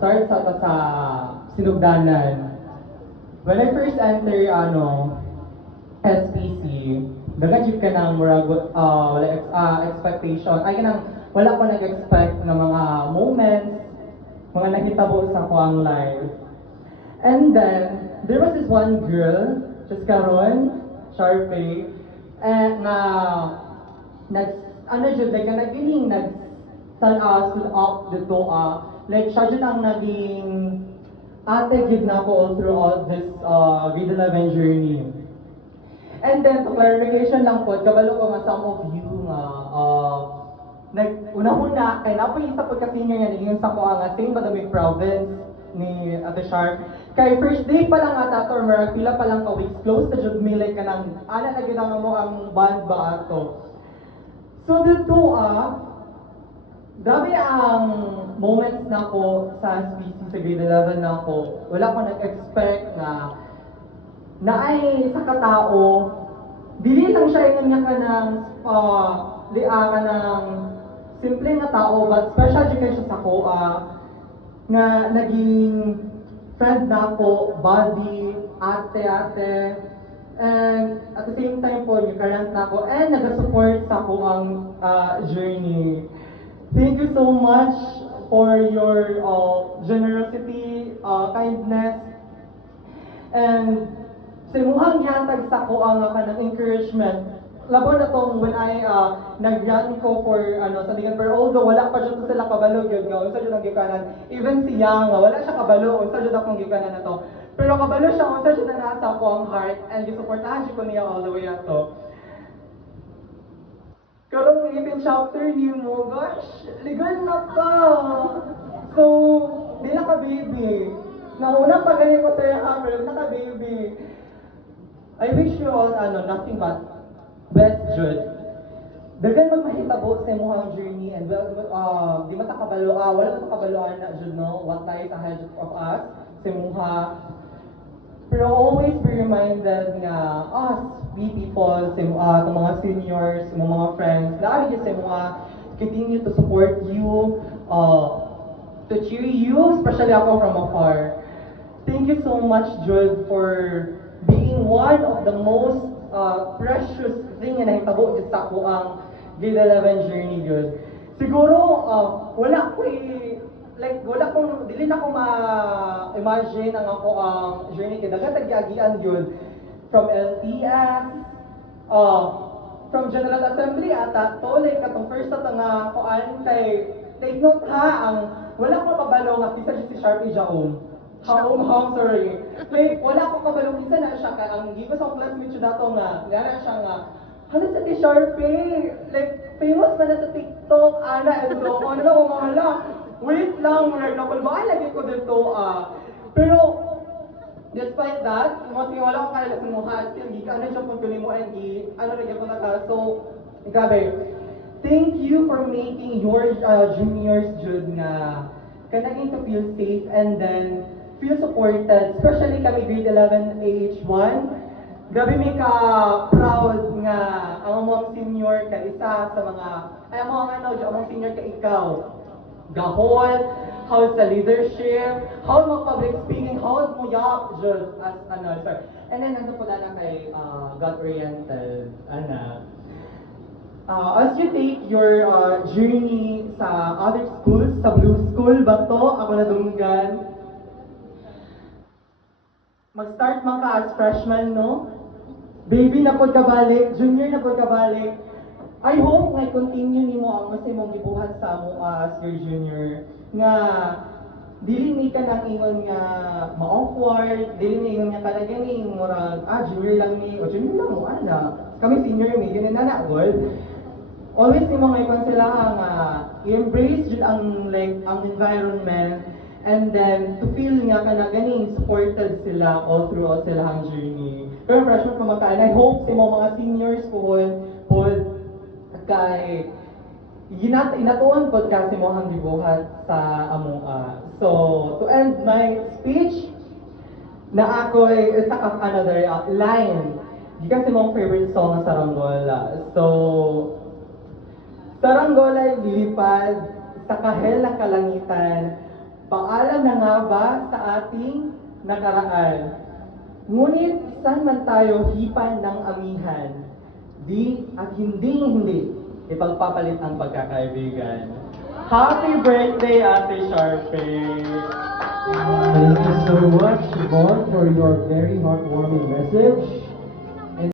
Start sa sinugdanan. When I first enter SPC, nagajit ka ng murag wala expectation. Ay kanang wala ko nag-expect ng mga moments, mga nakitabo sa ko ang life. And then there was this one girl, just karon, Sharpay, and nag ano jud like nagiling stood up dito like siya jud ang naging ate gid na ko all throughout this grade 11 journey. And then, to clarification lang po, kabalo ko nga some of you nga, una-una, kay napo isa po kasi senior nga, naging sa ko nga, same Badamig province ni Ate Sharp. Kay first day pa lang ata or marag pila pa lang ka weeks, close na jud milay ka nang, ana na ginama mo ang band ba ato. So dito grabe ang moments na ko sa SPC sa grade 11 na ko. Wala ko nag-expect na ay sa katao, dili lang siya yung niya ka ng liangan ng simple nga tao, but special education sa ko, nga naging friend na ko, buddy, ate, and at the same time po, yung current na ko, and nag-support sa ko ang journey. Thank you so much for your generosity, kindness, and sa imuhang gihatag sa ko ang kanang encouragement. Labo na tong when I nag-run ko for sa Ligan, pero although wala pa jud sila kabalo gyud nga unsa jud ang gikanan. Even siya nga wala siya kabalo unsa jud akong gikanan nato. Pero kabalo siya unsa jud na nasa ko ang heart and gisuportahan jud ko niya all the way ato. Karong even chapter ni mo, gosh, legal na ka. So, di na ka baby. Nauna pa ganyan ko sa'yo pero na ka baby. I wish you all, nothing but best, Jude. Dagan magmahitabo sa imuhang journey and di matakabalo, wala matakabaloan na, Jude, no? What lies ahead of us, sa imuha. Pero always be reminded nga us, we people, sa mga seniors, sa mga friends, na sa mga continue to support you, to cheer you, especially ako from afar. Thank you so much, Jude, for being one of the most precious thing na nahitabo dito sa ako ang grade 11 journey, Jude. Siguro, wala kong, dili na ko ma-imagine ang ako ang journey kay dagat tag-agian yun. From LTS, from General Assembly ata, to like katong first at nga kuan kay take note ha, ang wala ko kabalo nga pisa si Sharpie Jaom. Sorry. Like, wala ko kabalo kisa na siya, ang gibo sa classmate siya dato nga, nga siya nga, halos sa Sharpie, like, famous pa na sa TikTok, ana, and so, ano na, hala, wait lang, nakulbaan lagi ko dito, pero, despite that, mas wala ko kaya sa mukha, still, ano siya kung tuloy mo, and ano lagi ko naka, so, grabe, thank you for making your juniors, Jude, nga, kanagin to feel safe, and then, feel supported, especially kami grade 11 AH1. Grabe may ka-proud nga ang among senior ka isa sa mga, ay among senior ka ikaw. Gahol, how sa leadership, how mag-public speaking, how mo yap, just as sir. And then nandun po na kay God-oriented, as you take your journey sa other schools, sa Blue School ba to, ako na dunggan, mag-start man ka as freshman, no? Baby na po kabalik, junior na po kabalik. I hope nga continue nimo ang mas imong gibuhat sa mo as your junior. Nga, dili ni ka nang ingon nga ma-awkward, dili ni ingon nga talaga ni murag, junior lang ni, o junior lang mo, kami senior mi, ganun na gold. Always nimo nga ikonsilahan nga, i-embrace jud ang ang environment, and then, to feel nga ka na ganing supported sila all throughout silang journey. Pero freshman pa magkaan, I hope sa mga seniors po, kay inatuan po kasi mo ang gibuhat sa amoa. So, to end my speech, na ako ay isa ka another line. Di kasi mong favorite song sa Saranggola. So, Saranggola ay lilipad sa kahel na kalangitan, Paalam na nga ba sa ating nakaraan? Ngunit saan man tayo hipan ng amihan, di at hindi ipagpapalit ang pagkakaibigan. Happy birthday, Ate Sharpay! Thank you so much, Yvonne, for your very heartwarming message.